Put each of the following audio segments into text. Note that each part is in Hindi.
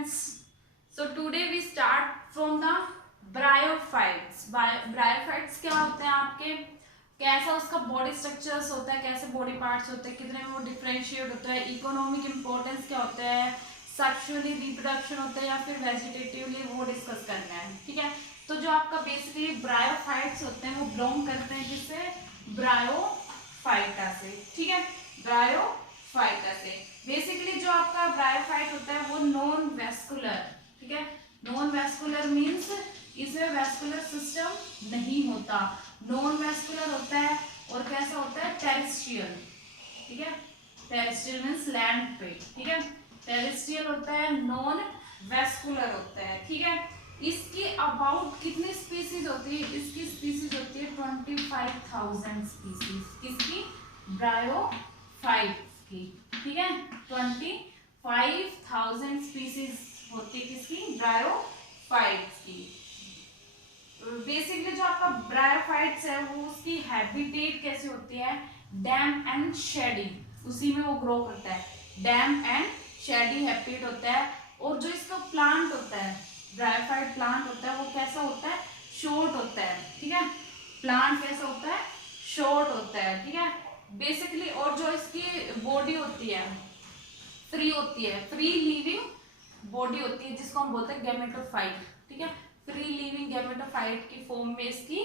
students. So today we start from the bryophytes. Bryophytes क्या होते हैं आपके, कैसा उसका बॉडी स्ट्रक्चर्स होता है, कैसे बॉडी पार्ट्स होते हैं, कितने में वो डिफरेंशिएट होता है, इकोनॉमिक इंपॉर्टेंस क्या होता है, सेक्सुअली रिप्रोडक्शन होता है या फिर वेजिटेटिवली, वो डिस्कस करना है. ठीक है. तो जो आपका बेसिकली ब्रायोफाइट्स होते हैं वो बिलोंग करते हैं किससे, ब्रायोफाइटा से. ठीक है, ब्रायोफाइटा से. बेसिकली जो आपका ब्रायोफाइट होता है वो नॉन वेस्कुलर. ठीक है, नॉन वेस्कुलर मीन्स इसमें वेस्कुलर सिस्टम नहीं होता, नॉन वेस्कुलर होता है. और कैसा होता है, टेरेस्ट्रियल. ठीक है, टेरेस्ट्रियल मीन्स लैंड पे. ठीक है, टेरेस्ट्रियल होता है, नॉन वेस्कुलर होता है. ठीक है. इसकी अबाउट कितनी स्पीसीज होती है, इसकी स्पीसीज होती है 25,000 स्पीसीज. किसकी, ब्रायोफाइट्स की. ठीक है, 25,000 स्पीसीज होती है किसकी, ब्रायोफाइट्स की. बेसिकली जो आपका ब्रायोफाइट्स है वो उसकी हैबिटेट कैसी होती है, डैम एंड शेडी, उसी में वो ग्रो करता है. डैम एंड शेडी हैबिटेट होता है. और जो इसका प्लांट होता है, ब्रायोफाइट प्लांट होता है, वो कैसा होता है, शॉर्ट होता है. ठीक है, प्लांट कैसा होता है, शॉर्ट होता है. ठीक है, बेसिकली. और जो इसकी बॉडी होती है फ्री होती है, फ्री लिविंग बॉडी होती है, जिसको हम बोलते हैं गैमेटोफाइट. ठीक है, फ्री लिविंग गैमेटोफाइट की फॉर्म में इसकी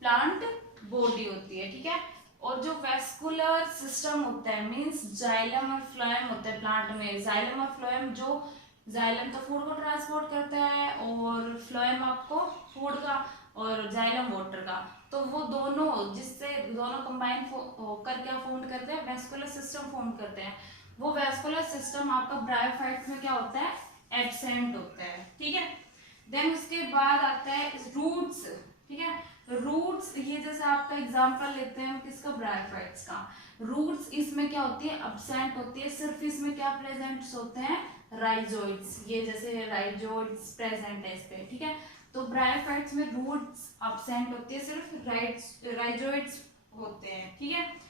प्लांट बॉडी होती है. ठीक है. और जो वेस्कुलर सिस्टम होता है मींस जाइलम और फ्लोएम होता है प्लांट में. जाइलम और फ्लोएम, जो जाइलम तो फूड को ट्रांसपोर्ट करता है और फ्लोएम आपको फूड का और जाइलम वाटर का. तो वो दोनों, जिससे दोनों कंबाइन होकर क्या फॉर्म करते हैं, वेस्कुलर सिस्टम फॉर्म करते हैं. वो वेस्कुलर सिस्टम आपका ब्रायोफाइट्स में क्या होता है, एब्सेंट होता है. ठीक है. देन उसके बाद आता है रूट्स. ठीक है, रूट्स, ये जैसे आपका एग्जांपल लेते हैं किसका, ब्रायोफाइट्स का. रूट्स इसमें क्या होती है, एब्सेंट होती है. सिर्फ इसमें क्या प्रेजेंट होते हैं, राइजोइड्स. ये जैसे राइजोइड्स प्रेजेंट है इस पे. ठीक है, तो ब्रायोफाइट्स में रूट्स एब्सेंट होती है, सिर्फ राइजोइड्स होते हैं. ठीक है.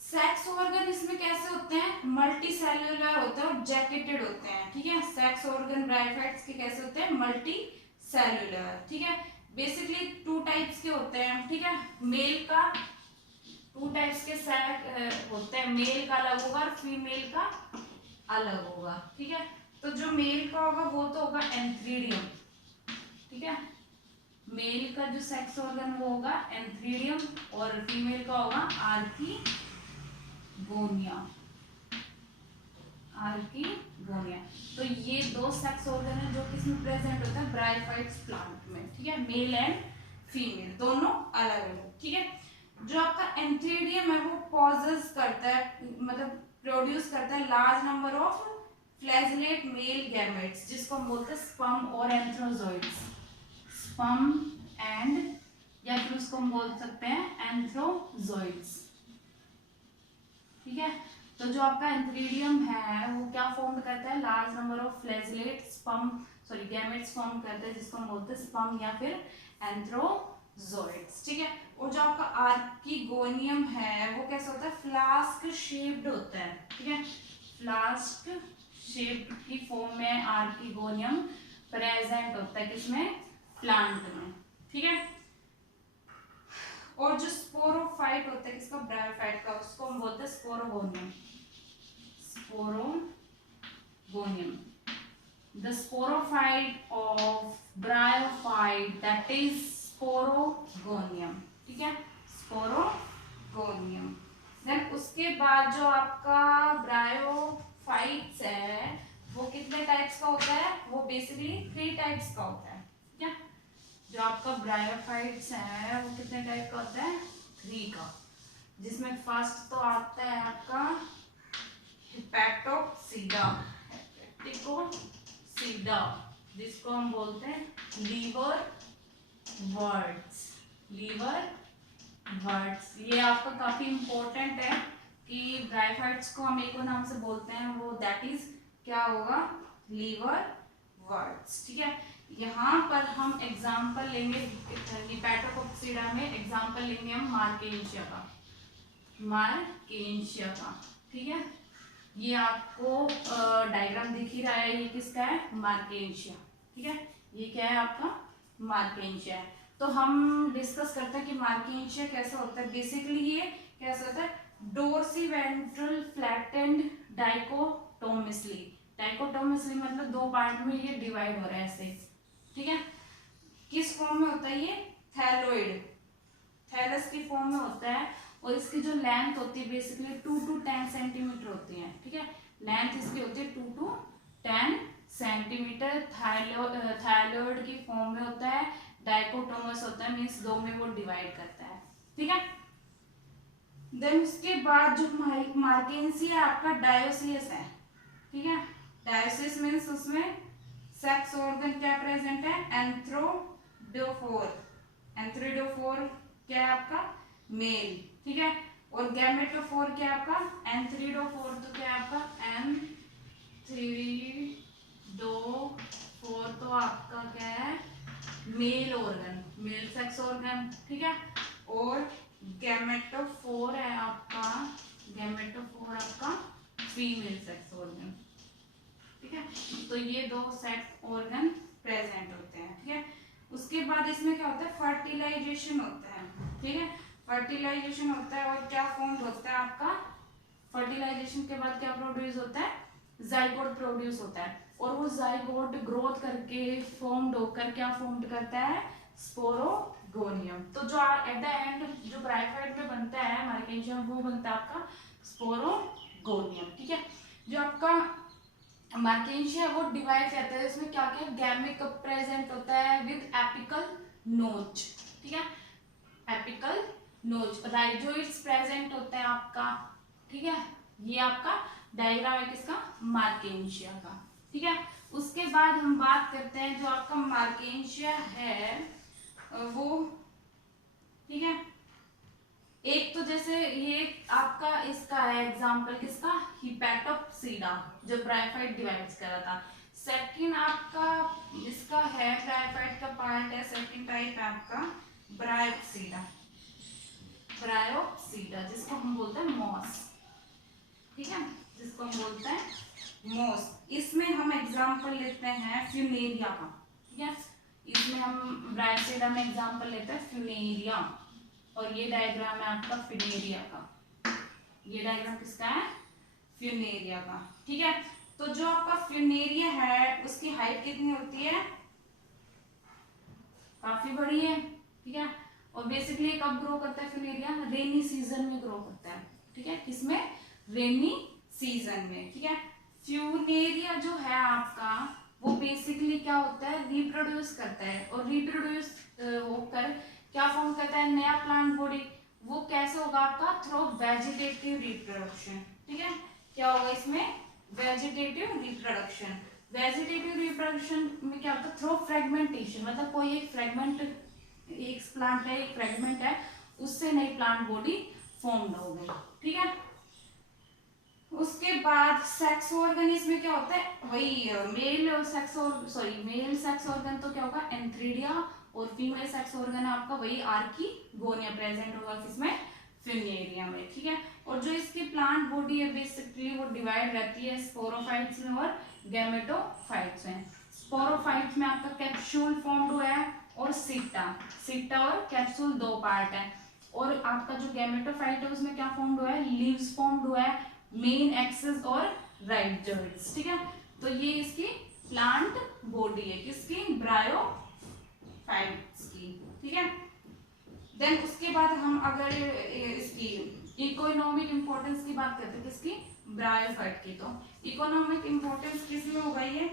सेक्स ऑर्गन इसमें कैसे होते हैं, मल्टी सेल्यूलर होते हैं और जैकेटेड होते हैं. ठीक है, सेक्स ऑर्गन ब्रायोफाइट्स के कैसे होते हैं, मल्टी सेल्यूलर. ठीक है, बेसिकली 2 टाइप्स के होते हैं. ठीक है, मेल का 2 टाइप्स के सेक्स होते हैं, मेल का अलग होगा और फीमेल का अलग होगा. ठीक है, तो जो मेल का होगा वो तो होगा एंथ्रीडियम. ठीक है, मेल का जो सेक्स ऑर्गन वो होगा एंथ्रीडियम और फीमेल का होगा आर्किगोनिया. आर्किगोनिया. तो ये 2 सेक्स ऑर्गन है जो किसमें प्रेजेंट होता है, ब्रायोफाइट्स प्लांट में. ठीक है, मेल एंड फीमेल दोनों अलग अलग. ठीक है, जो आपका एंथ्रीडियम है वो पॉजेस करता है, मतलब प्रोड्यूस करता है large number of flagellate male gametes, जिसको हम बोलते हैं स्पर्म और एंथ्रोजोइड्स. स्पर्म एंड, या फिर उसको हम बोल सकते हैं एंथ्रोजोइड्स. ठीक है, तो जो आपका एंथ्रीडियम है वो क्या फॉर्म करता है, large number of flagellate gametes form करता है, जिसको हम बोलते हैं स्पर्म या फिर एंथ्रोजोइड्स. ठीक है. और जो आपका आर्किगोनियम है वो कैसा होता है, फ्लास्क शेप्ड होता है. ठीक है, फ्लास्क शेप्ड की फॉर्म में आर्किगोनियम प्रेजेंट होता है, किसमें, प्लांट में. ठीक है. और जो स्पोरोफाइट होता है किसका, ब्रायोफाइट का, उसको हम बोलते हैं sporogonium. Sporogonium. The sporophyte of bryophyte that is sporogonium. ठीक है, स्पोरोगोनियम. देन उसके बाद जो आपका ब्रायोफाइट्स है वो कितने टाइप्स का होता है, वो बेसिकली 3 टाइप्स का होता है. ठीक है, जो आपका ब्रायोफाइट्स है वो कितने टाइप का होता है, 3 का. जिसमें फर्स्ट तो आता है आपका हेपेटोप्सीडा. हेपेटिकोसीडा, जिसको हम बोलते हैं लीवर वर्ड्स. लीवर वर्ड्स, ये आपका काफी इंपॉर्टेंट है कि ब्रायोफाइट्स को हम एक और नाम से बोलते हैं, वो दैट इज क्या होगा, लीवर वर्ड्स. ठीक है, यहाँ पर हम एग्जाम्पल लेंगे हेपेटोप्सीडा में, एग्जाम्पल लेंगे हम मार्केंशिया का. ठीक है, ये आपको डायग्राम दिख ही रहा है, ये किसका है, मार्केंशिया। ठीक है, ये क्या है आपका, मार्केंशिया है। तो हम डिस्कस करते हैं कि मार्केंशिया कैसा होता है। बेसिकली ये कैसा होता है, डोर्सिवेंट्रल फ्लैटेंड डाइकोटोमिसली। डाइकोटोमिसली मतलब दो पार्ट में ये डिवाइड हो रहा है ऐसे। ठीक है, किस फॉर्म में होता है ये, थैलोइड, थैलस की फॉर्म में होता है। और इसकी जो लेंथ होती है बेसिकली 2 to 10 सेंटीमीटर होती है। ठीक है, लेंथ इसकी होती है 2 to 10 सेंटीमीटर। थायलॉइड की फॉर्म में होता है, डाइकोटोमस होता है, मीन्स दो में वो डिवाइड करता है। ठीक है, देन उसके बाद जो मार्केंसिया आपका डायोसियस है। ठीक है, डायोसियस मीन्स उसमें सेक्स ऑर्गन क्या प्रेजेंट है, एंथ्रोडोफोर। एंथ्रोडोफोर क्या है आपका, मेल। ठीक है, और गैमेटोफोर क्या है आपका, एंथ्रीडोफोर। तो क्या है आपका, एंथ्रीडोफोर तो आपका क्या है, male organ, male sex organ. ठीक है, और गैमेटोफोर है आपका, गैमेटोफोर आपका फीमेल सेक्स ऑर्गन। ठीक है, तो ये दो सेक्स ऑर्गन प्रेजेंट होते हैं। ठीक है, उसके बाद इसमें क्या होता है, फर्टिलाइजेशन होता है। ठीक है, फर्टिलाइजेशन होता है और क्या फॉर्म होता है आपका, फर्टिलाइजेशन के बाद क्या प्रोड्यूस होता है, जाइगोट प्रोड्यूस होता है। और वो जाइगोट ग्रोथ करके फॉर्म्ड होकर क्या फॉर्म्ड करता है, स्पोरोगोनियम। तो जो एट द एंड जो ब्रायोफाइट में बनता है मार्केंशियम, वो बनता है आपका स्पोरोगोनियम। ठीक है, जो आपका मार्केंशिया वो डिवाइड करता है, इसमें क्या क्या गैमिक प्रेजेंट होता है विद एपिकल नोच। ठीक है, एपिकल नोच, राइजोइड्स प्रेजेंट होता है आपका। ठीक है, ये आपका डायग्राम है किसका, मार्केंशिया का। ठीक है, उसके बाद हम बात करते हैं जो आपका मार्केंशिया है वो, ठीक है, एक तो जैसे ये आपका इसका है एग्जांपल किसका, हिपैटोप्सीडा, जो ब्रायोफाइट डिवाइड्स कर रहा था। सेकंड आपका इसका है ब्रायोफाइट का पार्ट है, सेकंड टाइप है आपका ब्रायोप्सीडा, ब्रायोप्सीडा जिसको हम बोलते हैं मॉस। ठीक है, जिसको हम बोलते हैं मॉस। इसमें हम एग्जांपल लेते हैं फ्यूनेरिया का। ठीक है, इसमें हम ब्रायोप्सीडा में एग्जांपल लेते हैं फ्यूनेरिया। और ये डायग्राम है आपका फ्यूनेरिया का, ये डायग्राम किसका है, फ्यूनेरिया का। ठीक है, तो जो आपका फ्यूनेरिया है उसकी हाइट कितनी होती है, काफी बड़ी है। ठीक है, और बेसिकली कब ग्रो करता है फ्यूनेरिया, रेनी सीजन में ग्रो करता है। ठीक है, किसमें, रेनी सीजन में। ठीक है, फ्यूनेरिया जो है आपका वो बेसिकली क्या होता है, रिप्रोड्यूस करता है। और रिप्रोड्यूस होकर क्या फॉर्म करता है, नया प्लांट बॉडी। वो कैसे होगा आपका, थ्रू वेजिटेटिव रिप्रोडक्शन। ठीक है, क्या होगा इसमें, वेजिटेटिव रिप्रोडक्शन। वेजिटेटिव रिप्रोडक्शन में क्या होता है, थ्रू फ्रेगमेंटेशन, मतलब कोई एक फ्रेगमेंट, एक प्लांट है, एक फ्रेगमेंट है, उससे नई प्लांट बॉडी फॉर्म हो गई। ठीक है, उसके बाद सेक्स ऑर्गन इसमें क्या होता है, वही मेल सेक्स और सॉरी मेल सेक्स ऑर्गन तो क्या होगा, एंथ्रीडिया। और फीमेल सेक्स ऑर्गन आपका वही आर्किगोनिया प्रेजेंट होगा किसमें, फ्यूनेरिया में। ठीक है, और जो इसकी प्लांट बॉडी है बेसिकली वो डिवाइड रहती है स्पोरोफाइट्स में और गैमेटोफाइट्स में। स्पोरोफाइट्स में आपका कैप्सूल फॉर्म्ड हुआ है और सीटा, सीटा और कैप्सूल दो पार्ट है। और आपका जो गैमेटोफाइट है उसमें क्या फॉर्म्ड हुआ है, लीव्स फॉर्म्ड हुआ है, मेन एक्सिस और राइजोइड्स। ठीक है, तो ये इसकी प्लांट बॉडी है किसकी, ब्रायोफाइट्स की। ठीक है, देन उसके बाद हम अगर इसकी इकोनॉमिक इंपॉर्टेंस की बात करते हैं किसकी, ब्रायोफाइट की, तो इकोनॉमिक इंपॉर्टेंस किसमें होगा, ये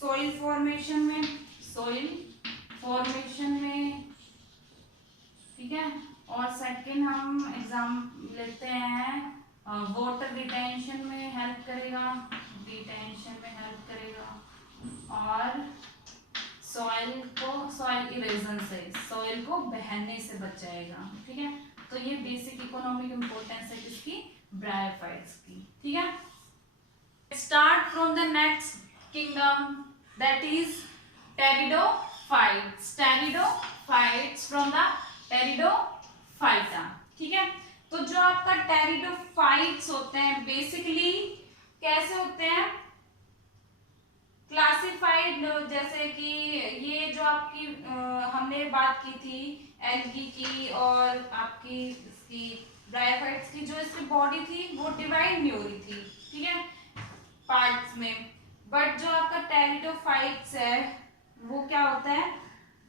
सोइल फॉर्मेशन में, सोइल फॉर्मेशन में। ठीक है, और सेकंड हम एग्जाम लेते हैं वाटर रिटेंशन में हेल्प करेगा, रिटेंशन में हेल्प करेगा। और सॉइल को, सॉइल इरेजन से, सॉइल को बहने से बचाएगा। ठीक है, तो ये बेसिक इकोनॉमिक इंपॉर्टेंस है किसकी, ब्रायोफाइट्स की। ठीक है, start from the next kingdom that is pteridophytes, pteridophytes from the pteridophyta. ठीक है, तो जो आपका टेरिडोफाइट्स होते हैं बेसिकली कैसे होते हैं क्लासिफाइड, जैसे कि ये जो आपकी हमने बात की थी एल्गी की और आपकी इसकी ब्रायोफाइट्स की, जो इसकी बॉडी थी वो डिवाइड नहीं हो रही थी, ठीक है, पार्ट्स में। बट जो आपका टेरिडोफाइट्स है वो क्या होता है,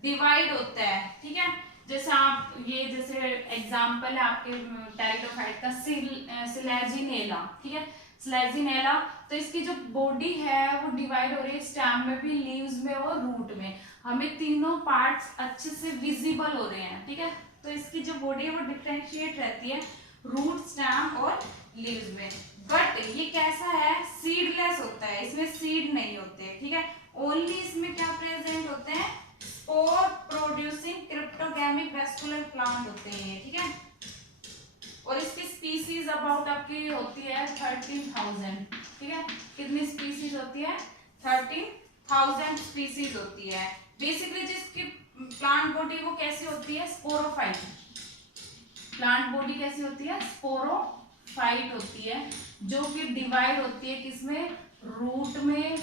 डिवाइड होता है, ठीक है। जैसे आप ये जैसे एग्जांपल है आपके टेरिडोफाइट का सिलेजिनेला, ठीक है, स्लेजिनेला। तो इसकी जो बॉडी है वो डिवाइड हो रही है स्टेम में भी, लीव्स में और रूट में। हमें तीनों पार्ट्स अच्छे से विजिबल हो रहे हैं, ठीक है। तो इसकी जो बॉडी है वो डिफरेंशिएट रहती है रूट, स्टेम और लीव्स में। बट ये कैसा है, सीडलेस होता है, इसमें सीड नहीं होते, ठीक है। ओनली इसमें क्या प्रेजेंट होते हैं, स्पोर प्रोड्यूसिंग क्रिप्टोगैमिक वेस्कुलर प्लांट होते हैं, ठीक है। और इसकी स्पीसीज अबाउट आपकी होती है 13,000, ठीक है। कितनी स्पीसीज होती है, 13,000 स्पीसीज होती है। बेसिकली जिसकी प्लांट बॉडी वो कैसी होती है, स्पोरोफाइट। प्लांट बॉडी कैसी होती है, स्पोरोफाइट होती है, जो कि डिवाइड होती है किसमें, रूट में,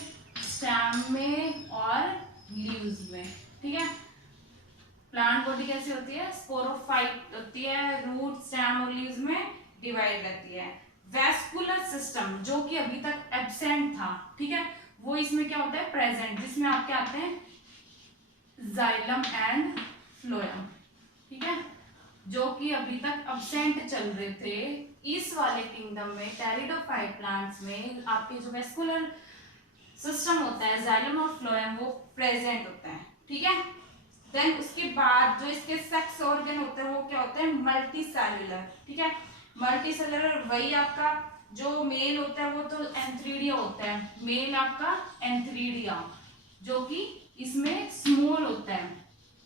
स्टेम में और लीव्स में, ठीक है। प्लांट बॉडी कैसी होती है, स्पोरोफाइट होती है, रूट, स्टेम और लीव्स में डिवाइड रहती है। वेस्कुलर सिस्टम जो कि अभी तक एब्सेंट था, ठीक है, वो इसमें क्या होता है, प्रेजेंट, जिसमें आपके आते हैं जाइलम एंड फ्लोएम, ठीक है, जो कि अभी तक एब्सेंट चल रहे थे। इस वाले किंगडम में टेरिडोफाइट प्लांट्स में आपके जो वेस्कुलर सिस्टम होता है, जाइलम और फ्लोएम, वो प्रेजेंट होता है, ठीक है। देन उसके बाद जो इसके सेक्स ऑर्गन होते हैं वो क्या होते हैं, मल्टी सेल्युलर, ठीक है। मल्टी सेल्युलर वही आपका जो मेल होता है वो तो एंथ्रीडिया होता है, मेल आपका एंथ्रीडिया, जो कि इसमें स्मॉल होता है,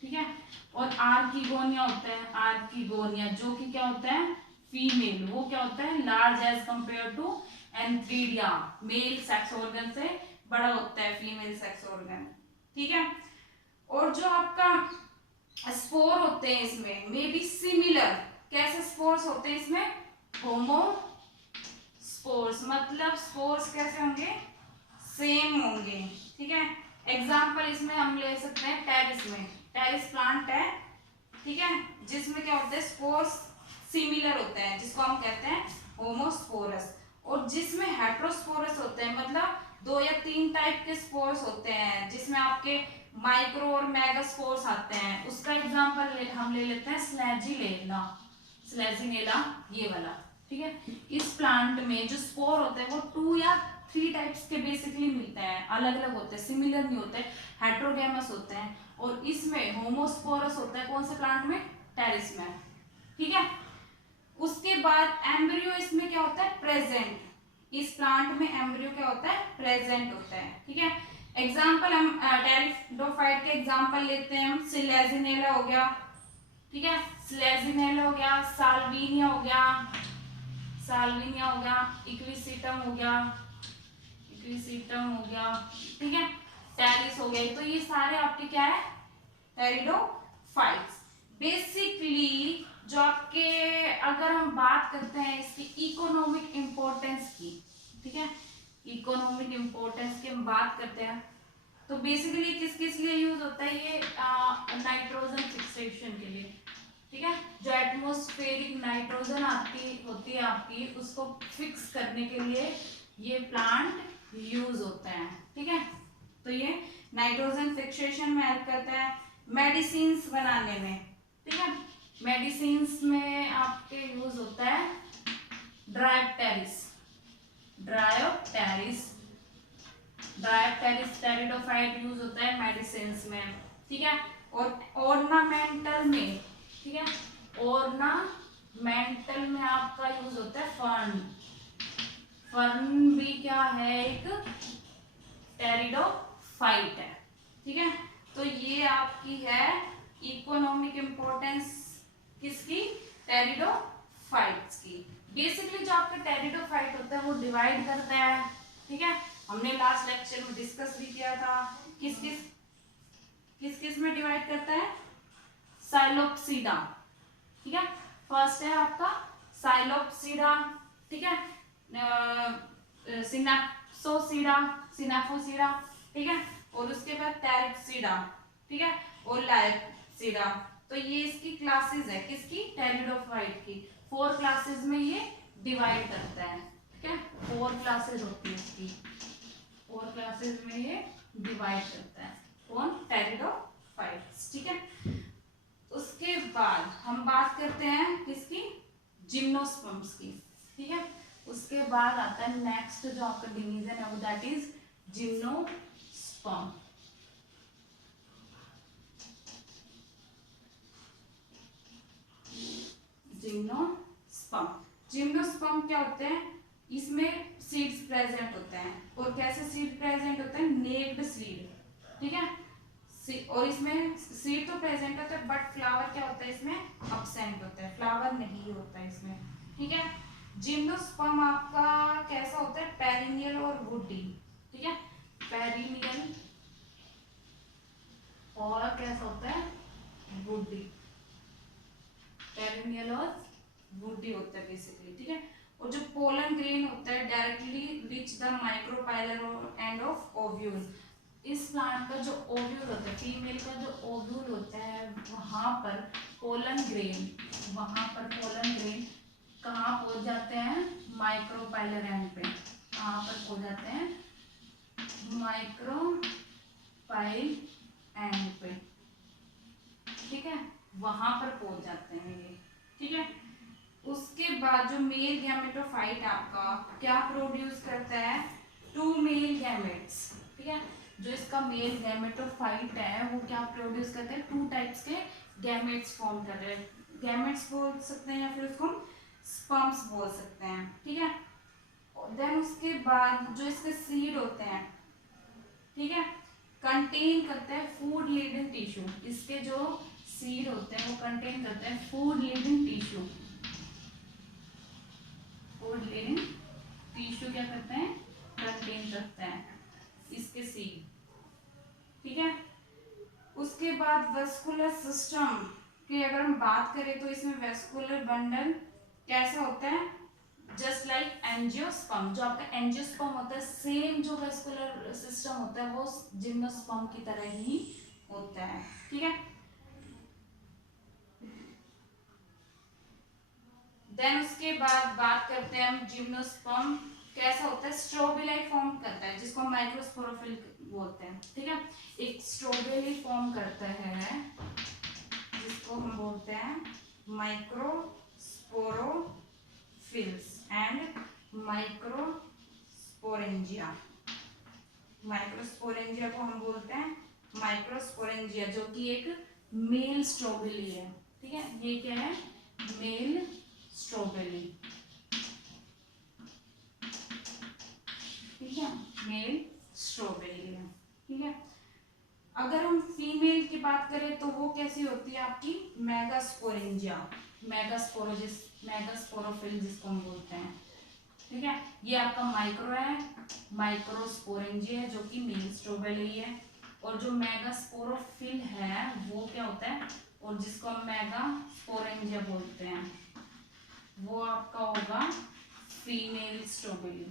ठीक है। और आर्किगोनिया होता है, आर्किगोनिया जो कि क्या होता है, फीमेल, वो क्या होता है, large as compare to antheridia, male sex organ से बड़ा होता है फीमेल सेक्स ऑर्गन, ठीक है। और जो आपका स्पोर होते हैं इसमें मे बी सिमिलर, कैसे स्पोर्स होते हैं इसमें, होमो स्पोर्स, मतलब स्पोर्स कैसे होंगे, सेम होंगे, ठीक है। एग्जांपल इसमें हम ले सकते हैं टेरिस में, टेरिस प्लांट है, ठीक है, जिसमें क्या होता है, स्पोर्स सिमिलर होते हैं, जिसको हम कहते हैं होमोस्पोरस। और जिसमें हेट्रोस्पोरस होते हैं, मतलब 2 या 3 टाइप के स्पोर्स होते हैं, जिसमें आपके माइक्रो और मेगास्पोर्स आते हैं। उसका एग्जांपल हम ले लेते हैं स्लेजिनेला, स्लेजिनेला ये वाला, ठीक है। इस प्लांट में जो स्पोर होते हैं वो 2 या 3 टाइप्स के बेसिकली मिलते हैं, अलग अलग होते हैं, सिमिलर नहीं होते, हेट्रोगेमस होते हैं। और इसमें होमोस्पोरस होता है कौन से प्लांट में, टेरिस में, ठीक है। उसके बाद एम्ब्रियो इसमें क्या होता है, प्रेजेंट, इस प्लांट में एम्ब्रियो क्या होता है, प्रेजेंट होता है, ठीक है। एग्जाम्पल हम टेरिडोफाइट के एग्जाम्पल लेते हैं, हम सिलेजिनेला हो गया, ठीक है, सिलेजिनेला हो गया, साल्विनिया हो गया, साल्विनिया हो गया, इक्विसिटम हो गया, इक्विसिटम हो गया, ठीक है, टेरिस हो गया। तो ये सारे आपके क्या है, टेरिडोफाइट्स। बेसिकली जो आपके, अगर हम बात करते हैं इसकी इकोनॉमिक इंपॉर्टेंस की, ठीक है, इकोनॉमिक इंपॉर्टेंस की हम बात करते हैं, तो बेसिकली किस किस लिए यूज होता है ये, नाइट्रोजन फिक्सेशन के लिए, ठीक है। जो एटमॉस्फेरिक नाइट्रोजन आती होती है आपकी, उसको फिक्स करने के लिए ये प्लांट यूज होता है, ठीक है। तो ये नाइट्रोजन फिक्सेशन में हेल्प करता है, मेडिसिन्स बनाने में, ठीक है। मेडिसिन्स में आपके यूज होता है Dryopteris, Dryopteris, Dryopteris pteridophyte use होता है मेडिसिन्स में, ठीक है। और ऑर्नामेंटल में, ठीक है, ऑर्नामेंटल में आपका यूज होता है फर्न, फर्न भी क्या है, एक टेरिडोफाइट है, ठीक है। तो ये आपकी है इकोनॉमिक इंपॉर्टेंस किसकी, टेरिडोफाइट्स की। बेसिकली जो आपका टेरिडोफाइट होता है वो डिवाइड करता है, ठीक है, हमने लास्ट लेक्चर में डिस्कस भी किया था, किस किस में डिवाइड करता है, साइलोप्सिडा, ठीक है। फर्स्ट है आपका साइलोप्सिडा, ठीक है, सिनेप्सोसीडा, सिनेफोसीडा, ठीक है, और उसके बाद टेरिप्सिडा, ठीक है, और लाइप्सिडा। तो ये इसकी क्लासेस है, किसकी, टेरिडोफाइट की। 4 क्लासेस में ये डिवाइड करता है, ठीक है, 4 क्लासेस होती है इसकी, 4 क्लासेस में ये डिवाइड करता है, कौन, टेरिडोफाइट्स, ठीक है। उसके बाद हम बात करते हैं किसकी, जिम्नोस्पर्म्स की, ठीक है। उसके बाद आता है नेक्स्ट जो आपका डिवीजन है वो that is gymnosperm. Gymnosperm, gymnosperm क्या होते हैं, इसमें सीड्स प्रेजेंट होते हैं, और कैसे सीड प्रेजेंट होते हैं, नेक्ड सीड, ठीक है, और इसमें सीड तो प्रेजेंट होता है बट फ्लावर क्या होता है इसमें, अब्सेंट होता है, फ्लावर नहीं होता है इसमें, ठीक है। जिम्नोस्पर्म आपका कैसा होता है, पेरिनियल और वुडी, ठीक है, पेरिनियल और कैसा होता है, वुडी, पेरिनियल और वुडी होता है बेसिकली, ठीक है। और जो पोलन ग्रेन होता है directly reach the micropylar end of ovule. इस प्लांट का जो ओव्यूल होता है, फीमेल का जो ओव्यूल होता है, वहां पर पोलन ग्रेन, वहां पर पोलन ग्रेन कहाँ पहुंच जाते हैं, माइक्रोपाइलर एंड पे, कहाँ पर पहुंच जाते हैं, माइक्रोपाइल एंड पे, ठीक है, वहां पर पहुंच जाते हैं ये, ठीक है। उसके बाद जो मेल गैमेटोफाइट आपका क्या प्रोड्यूस करता है, 2 मेल गैमेट्स, ठीक है। जो इसका मेल गैमेटोफाइट है वो क्या प्रोड्यूस करते हैं, 2 टाइप्स के गैमेट्स फॉर्म कर रहे हैं, गैमेट्स बोल सकते हैं या फिर उसको स्पर्म्स बोल सकते हैं, ठीक है। देन उसके बाद जो इसके सीड होते हैं, ठीक है, कंटेन करते हैं फूड लीडिंग टिश्यू, इसके जो सीड होते हैं वो कंटेन करते हैं food leading tissue, food leading tissue क्या करते हैं, कंटेन करते हैं इसके सीड, ठीक है। उसके बाद वेस्कुलर सिस्टम की अगर हम बात करें तो इसमें वेस्कुलर बंडल कैसा होता है, जस्ट लाइक एंजियोस्पर्म, जो आपका एंजियोस्पर्म होता है सेम जो वेस्कुलर सिस्टम होता है वो जिम्नोस्पर्म की तरह ही होता है, ठीक है। देन उसके बाद बात करते हैं हम जिम्नोस्पर्म कैसा होता है, स्ट्रोबिलाई फॉर्म करता है जिसको माइक्रोस्पोरोफिल बोलते हैं, ठीक है। एक स्ट्रोबिलाई फॉर्म करता है जिसको हम बोलते हैं माइक्रोस्पोरोफिल्स एंड माइक्रोस्पोरेंजिया, माइक्रोस्पोरेंजिया को हम बोलते हैं माइक्रोस्पोरेंजिया, जो कि एक मेल स्ट्रोबिली है, ठीक है। ये क्या है, मेल स्ट्रोबेरी, ठीक है, मेल स्ट्रॉबेरी है, ठीक है। अगर हम फीमेल की बात करें तो वो कैसी होती है आपकी, मेगास्पोरेंजिया, मेगास्पोरोफिल जिसको हम बोलते हैं, ठीक है। ये आपका माइक्रो है, माइक्रोस्पोरेंजिया है जो कि मेल स्ट्रॉबेरी है, और जो मेगास्पोरोफिल है वो क्या होता है, और जिसको हम मेगास्पोरेंजिया बोलते हैं वो आपका होगा फीमेल स्ट्रॉबेरी,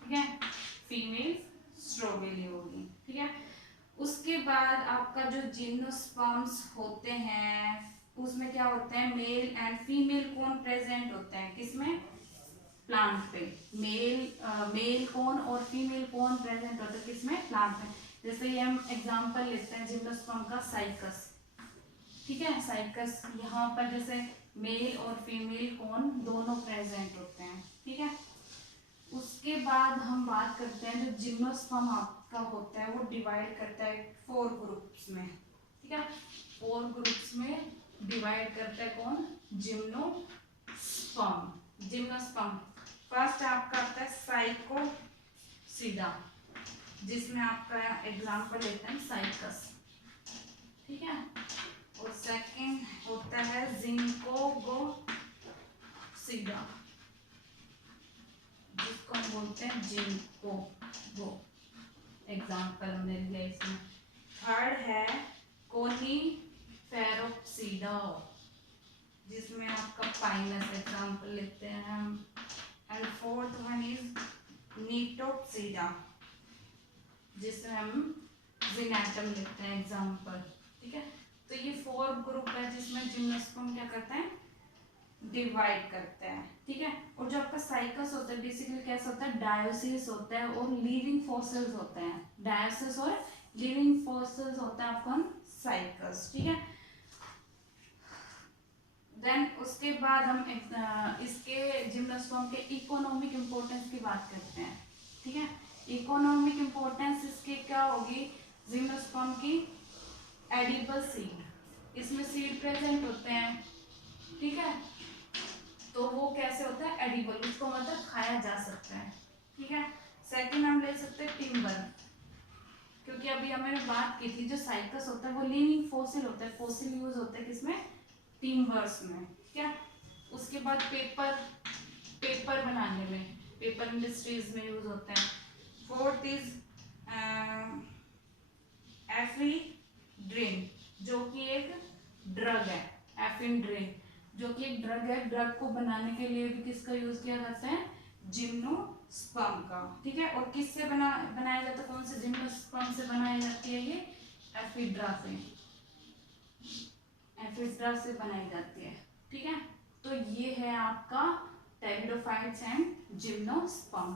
ठीक है, फीमेल स्ट्रॉबेरी होगी, ठीक है। उसके बाद आपका जो जिम्नोस्पर्म्स होते हैं उसमें क्या होते हैं, मेल एंड फीमेल कौन प्रेजेंट होते हैं किसमें, प्लांट पे, मेल कौन और फीमेल कौन प्रेजेंट होते हैं किसमें, प्लांट पे। जैसे ये हम एग्जांपल लेते हैं जिम्नोस्पर्म का साइकस, ठीक है, साइकस, यहाँ पर जैसे मेल और फीमेल कौन दोनों प्रेजेंट होते हैं, ठीक है। उसके बाद हम बात करते हैं जो जिम्नोस्पर्म आपका होता है वो डिवाइड करता है 4 ग्रुप्स में, ठीक है, 4 ग्रुप्स में डिवाइड करता है कौन, जिम्नोस्पर्म। फर्स्ट आपका आता है साइकोसिडा, जिसमें आपका एग्जांपल लेते हैं साइकस, ठीक है। और सेकंड होता है जिंकोगोसिडा, जिसको हम बोलते हैं जिंकोगो, एग्जांपल हमने लिया इसमें। थर्ड है कोनीफेरोप्सिडा, जिसमें आपका पाइनस एग्जांपल लेते हैं हम, एंड फोर्थ वन इज नीटोप्सीडा, जिसमें हम जिनेटम लिखते हैं एग्जाम्पल। ठीक है, तो ये 4 ग्रुप है जिसमें जिम्नोस्पर्म क्या करते हैं, डिवाइड करते हैं। ठीक है, और जो आपका साइकस होता है बेसिकली कैसा होता है, डायोसिस होता है और लिविंग फॉसिल्स होते हैं। डायोसिस और लिविंग फॉसिल्स होता है आपका साइकस। ठीक है, देन उसके बाद हम इसके जिम्नोस्पर्म के इकोनॉमिक इंपोर्टेंस की बात करते हैं। ठीक है, इकोनॉमिक इंपोर्टेंस इसकी क्या होगी, जिम्नोस्पर्म की एडिबल सीड, इसमें सीड प्रेजेंट होते हैं। ठीक है, तो वो कैसे होता है, एडिबल, उसको मतलब खाया जा सकता है। ठीक है, सेकंड हम ले सकते हैं टिम्बर, क्योंकि अभी हमें बात की थी जो साइकस होता है वो लिविंग फॉसिल होता है, फॉसिल यूज होता है किसमें, टिम्बर्स में। क्या, उसके बाद पेपर, पेपर बनाने में, पेपर इंडस्ट्रीज में यूज होते हैं। फोर्थ इज एफिड्रिन, जो कि एक ड्रग है, एफिड्रिन जो कि एक ड्रग है, ड्रग को बनाने के लिए भी किसका यूज किया जाता है, जिम्नोस्पर्म का। ठीक है, और किससे बनाया जाता है, कौन से जिम्नोस्पर्म से बनाई जाती है ये, एफिड्रा से, एफिड्रा से बनाई जाती है। ठीक है, तो ये है आपका टेरिडोफाइट्स एंड जिम्नोस्पर्म।